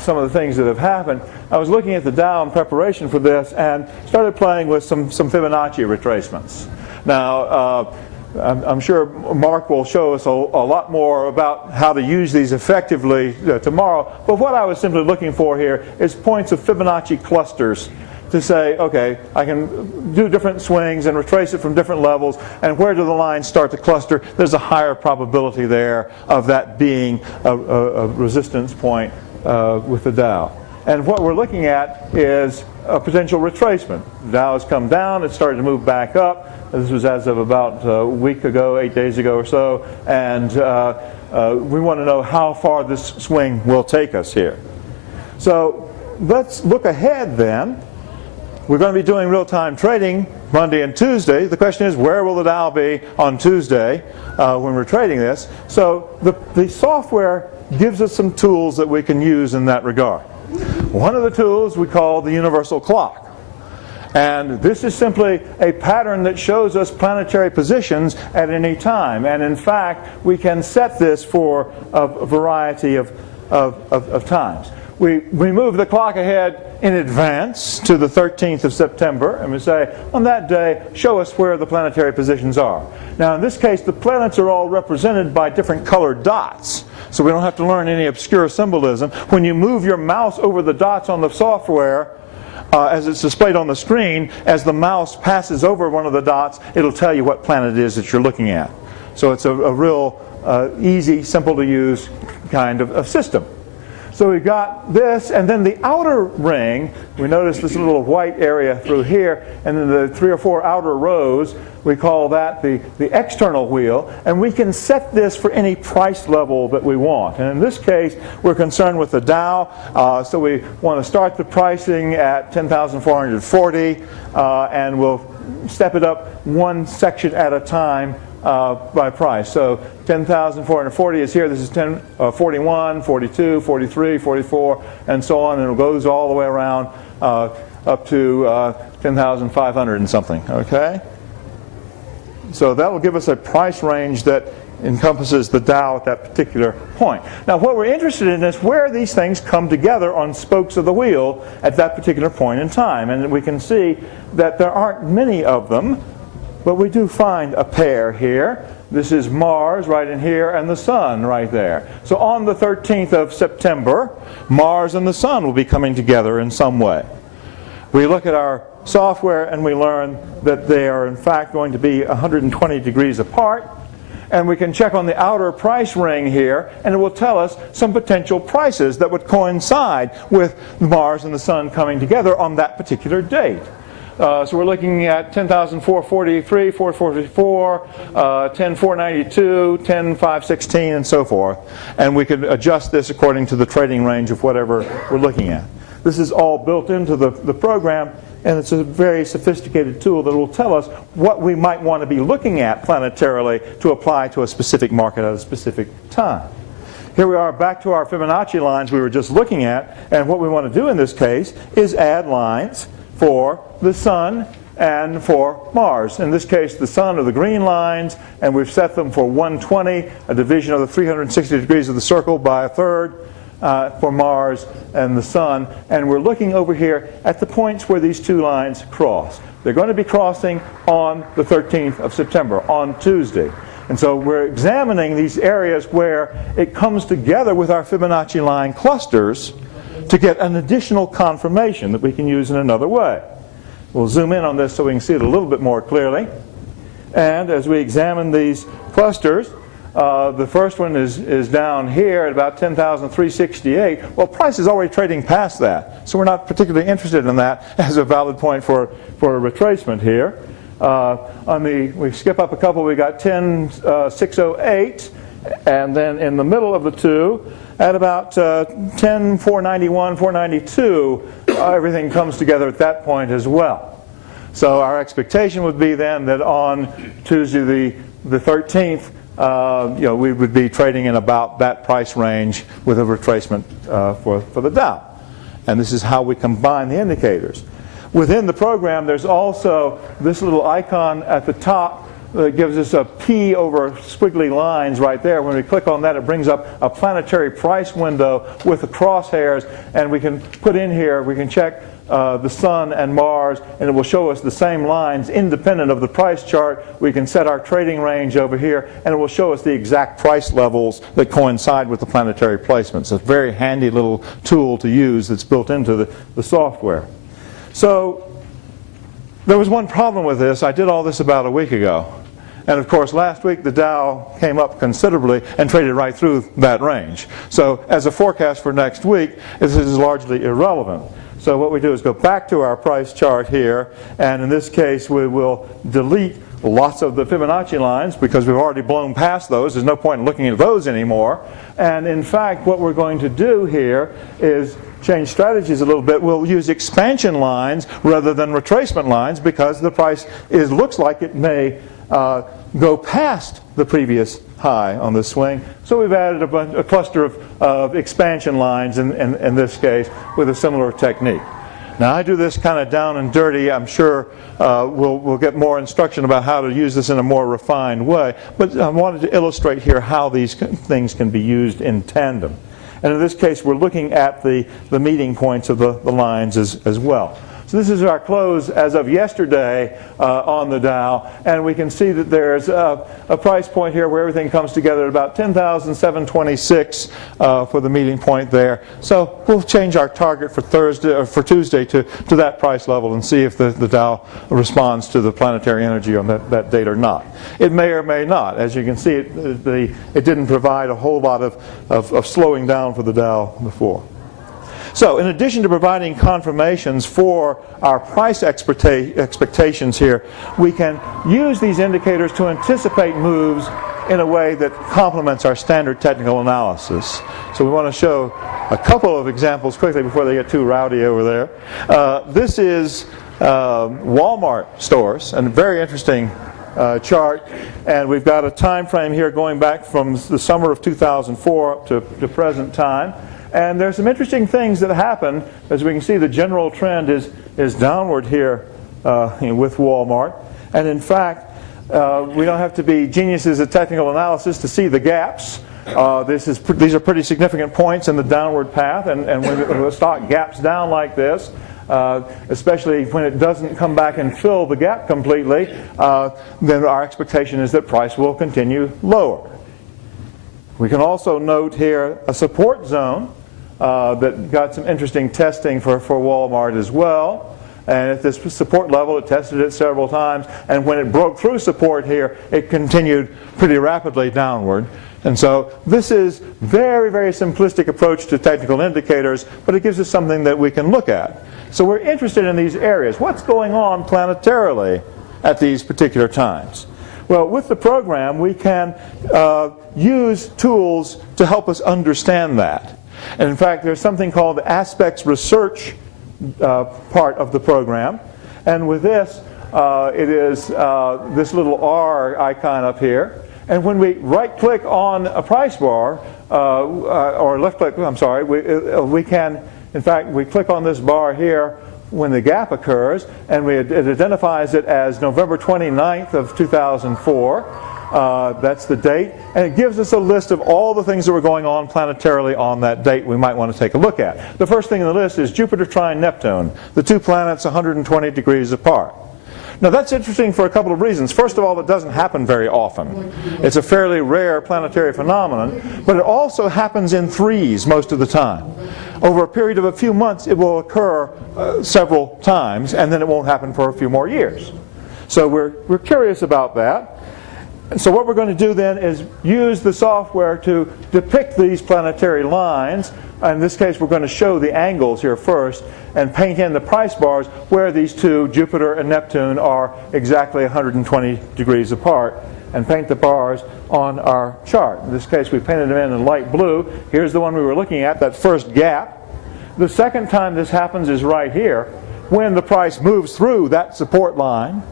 some of the things that have happened. I was looking at the Dow in preparation for this and started playing with some Fibonacci retracements. Now, I'm sure Mark will show us a lot more about how to use these effectively tomorrow. But what I was simply looking for here is points of Fibonacci clusters to say, okay, I can do different swings and retrace it from different levels, and where do the lines start to cluster? There's a higher probability there of that being a resistance point with the Dow. And what we're looking at is a potential retracement. The Dow has come down, it's started to move back up. This was as of about a week ago, 8 days ago or so, and we want to know how far this swing will take us here. So let's look ahead then. We're going to be doing real-time trading Monday and Tuesday. The question is, where will the Dow be on Tuesday when we're trading this? So the software gives us some tools that we can use in that regard. One of the tools we call the universal clock. And this is simply a pattern that shows us planetary positions at any time. And in fact, we can set this for a variety of times. We move the clock ahead in advance to the 13th of September, and we say, on that day, show us where the planetary positions are. Now, in this case, the planets are all represented by different colored dots, so we don't have to learn any obscure symbolism. When you move your mouse over the dots on the software, as it's displayed on the screen, as the mouse passes over one of the dots, it'll tell you what planet it is that you're looking at. So it's a real easy, simple to use kind of system. So we've got this, and then the outer ring, we notice this little white area through here, and then the 3 or 4 outer rows, we call that the external wheel, and we can set this for any price level that we want. And in this case, we're concerned with the Dow, so we want to start the pricing at 10,440, and we'll step it up one section at a time by price. So 10,440 is here. This is 41, 42, 43, 44, and so on. And it goes all the way around up to 10,500 and something. Okay? So that will give us a price range that encompasses the Dow at that particular point. Now, what we're interested in is where these things come together on spokes of the wheel at that particular point in time. And we can see that there aren't many of them, but we do find a pair here. This is Mars right in here and the Sun right there. So on the 13th of September, Mars and the Sun will be coming together in some way. We look at our software and we learn that they are in fact going to be 120 degrees apart. And we can check on the outer price ring here, and it will tell us some potential prices that would coincide with Mars and the Sun coming together on that particular date. So we're looking at 10,443, 444, 10,492, 10,516, and so forth. And we can adjust this according to the trading range of whatever we're looking at. This is all built into the program, and it's a very sophisticated tool that will tell us what we might want to be looking at planetarily to apply to a specific market at a specific time. Here we are back to our Fibonacci lines we were just looking at, and what we want to do in this case is add lines for the Sun and for Mars. In this case, the Sun are the green lines, and we've set them for 120, a division of the 360 degrees of the circle by a third for Mars and the Sun. And we're looking over here at the points where these two lines cross. They're going to be crossing on the 13th of September, on Tuesday. And so we're examining these areas where it comes together with our Fibonacci line clusters to get an additional confirmation that we can use in another way. We'll zoom in on this so we can see it a little bit more clearly. And as we examine these clusters, the first one is down here at about 10,368. Well, price is already trading past that, so we're not particularly interested in that as a valid point for a retracement here. We skip up a couple, we got 10,608, and then in the middle of the two, at about 10,491, 492, everything comes together at that point as well. So our expectation would be then that on Tuesday the 13th, we would be trading in about that price range with a retracement for the Dow. And this is how we combine the indicators. Within the program, there's also this little icon at the top that gives us a P over squiggly lines right there. When we click on that, it brings up a planetary price window with the crosshairs, and we can put in here, we can check the Sun and Mars, and it will show us the same lines independent of the price chart. We can set our trading range over here, and it will show us the exact price levels that coincide with the planetary placements. It's a very handy little tool to use that's built into the software. So there was one problem with this. I did all this about a week ago. And of course, last week the Dow came up considerably and traded right through that range. So as a forecast for next week, this is largely irrelevant. So what we do is go back to our price chart here, and in this case we will delete lots of the Fibonacci lines because we've already blown past those. There's no point in looking at those anymore. And in fact, what we're going to do here is change strategies a little bit. We'll use expansion lines rather than retracement lines because the price looks like it may go past the previous high on this swing. So we've added a cluster of expansion lines in this case with a similar technique. Now I do this kind of down and dirty. I'm sure we'll get more instruction about how to use this in a more refined way. But I wanted to illustrate here how these things can be used in tandem. And in this case, we're looking at the meeting points of the lines as well. So this is our close as of yesterday on the Dow, and we can see that there's a price point here where everything comes together at about 10,726 for the meeting point there. So we'll change our target for Tuesday to that price level and see if the Dow responds to the planetary energy on that date or not. It may or may not. As you can see, it didn't provide a whole lot of slowing down for the Dow before. So in addition to providing confirmations for our price expectations here, we can use these indicators to anticipate moves in a way that complements our standard technical analysis. So we want to show a couple of examples quickly before they get too rowdy over there. This is Walmart stores, and a very interesting chart, and we've got a time frame here going back from the summer of 2004 up to present time. And there's some interesting things that happen. As we can see, the general trend is downward here with Walmart. And in fact, we don't have to be geniuses at technical analysis to see the gaps. These are pretty significant points in the downward path. And when the stock gaps down like this, especially when it doesn't come back and fill the gap completely, then our expectation is that price will continue lower. We can also note here a support zone that got some interesting testing for Walmart as well. And at this support level, it tested it several times. And when it broke through support here, it continued pretty rapidly downward. And so this is very, very simplistic approach to technical indicators, but it gives us something that we can look at. So we're interested in these areas. What's going on planetarily at these particular times? Well, with the program, we can use tools to help us understand that. And in fact, there's something called the aspects research part of the program. And with this, it is this little R icon up here. And when we right-click on a price bar, or left-click, I'm sorry, we can, in fact, we click on this bar here when the gap occurs, and it identifies it as November 29th of 2004. That's the date, and it gives us a list of all the things that were going on planetarily on that date we might want to take a look at. The first thing in the list is Jupiter trine Neptune, the two planets 120 degrees apart. Now that's interesting for a couple of reasons. First of all, it doesn't happen very often. It's a fairly rare planetary phenomenon, but it also happens in threes most of the time. Over a period of a few months, it will occur several times, and then it won't happen for a few more years. So we're curious about that. And so what we're going to do then is use the software to depict these planetary lines. In this case, we're going to show the angles here first and paint in the price bars where these two, Jupiter and Neptune, are exactly 120 degrees apart, and paint the bars on our chart. In this case, we painted them in light blue. Here's the one we were looking at, that first gap. The second time this happens is right here, when the price moves through that support line.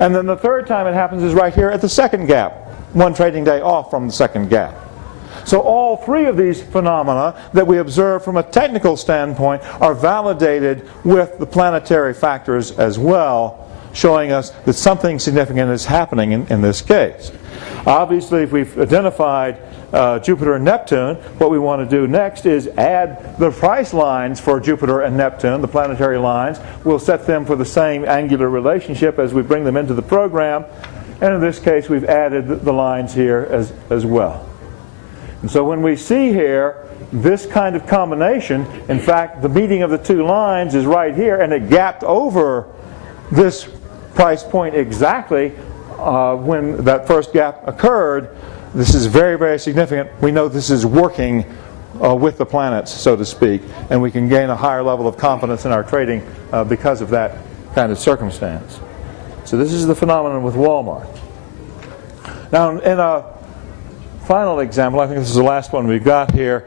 And then the third time it happens is right here at the second gap, one trading day off from the second gap. So all three of these phenomena that we observe from a technical standpoint are validated with the planetary factors as well, showing us that something significant is happening in this case. Obviously, if we've identified Jupiter and Neptune, what we want to do next is add the price lines for Jupiter and Neptune, the planetary lines. We'll set them for the same angular relationship as we bring them into the program. And in this case, we've added the lines here as well. And so when we see here this kind of combination, in fact, the meeting of the two lines is right here, and it gapped over this price point exactly when that first gap occurred. This is very, very significant. We know this is working with the planets, so to speak, and we can gain a higher level of confidence in our trading because of that kind of circumstance. So this is the phenomenon with Walmart. Now, in a final example, I think this is the last one we've got here,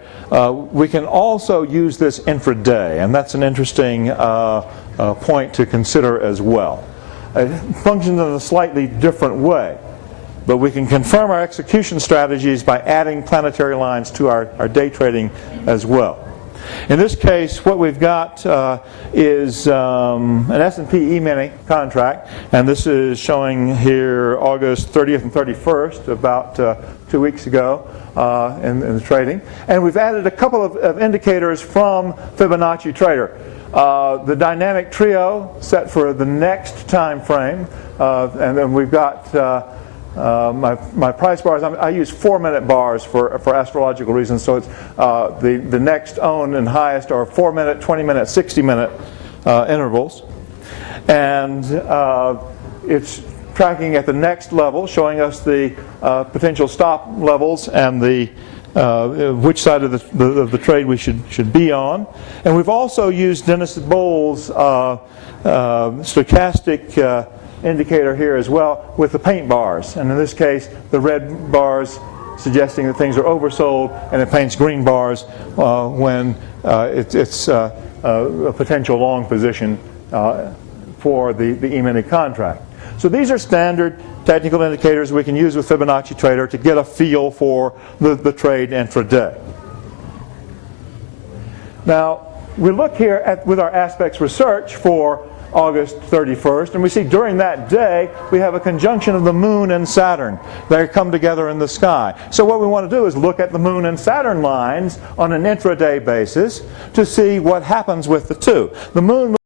we can also use this intraday, and that's an interesting point to consider as well. It functions in a slightly different way, but we can confirm our execution strategies by adding planetary lines to our day trading as well. In this case, what we've got is an S&P E-mini contract, and this is showing here August 30th and 31st, about 2 weeks ago in the trading. And we've added a couple of indicators from Fibonacci Trader. The dynamic trio set for the next time frame, and then we've got my price bars. I use 4-minute bars for astrological reasons, so it's the next own and highest are 4-minute, 20-minute, 60-minute intervals. And it's tracking at the next level, showing us the potential stop levels and the which side of the trade we should be on. And we've also used Dennis Bowles' stochastic indicator here as well with the paint bars. And in this case, the red bars suggesting that things are oversold, and it paints green bars when it's a potential long position for the E-mini contract. So these are standard technical indicators we can use with Fibonacci Trader to get a feel for the trade intraday. Now, we look here with our aspects research for August 31st, and we see during that day we have a conjunction of the Moon and Saturn. They come together in the sky. So what we want to do is look at the Moon and Saturn lines on an intraday basis to see what happens with the two. The Moon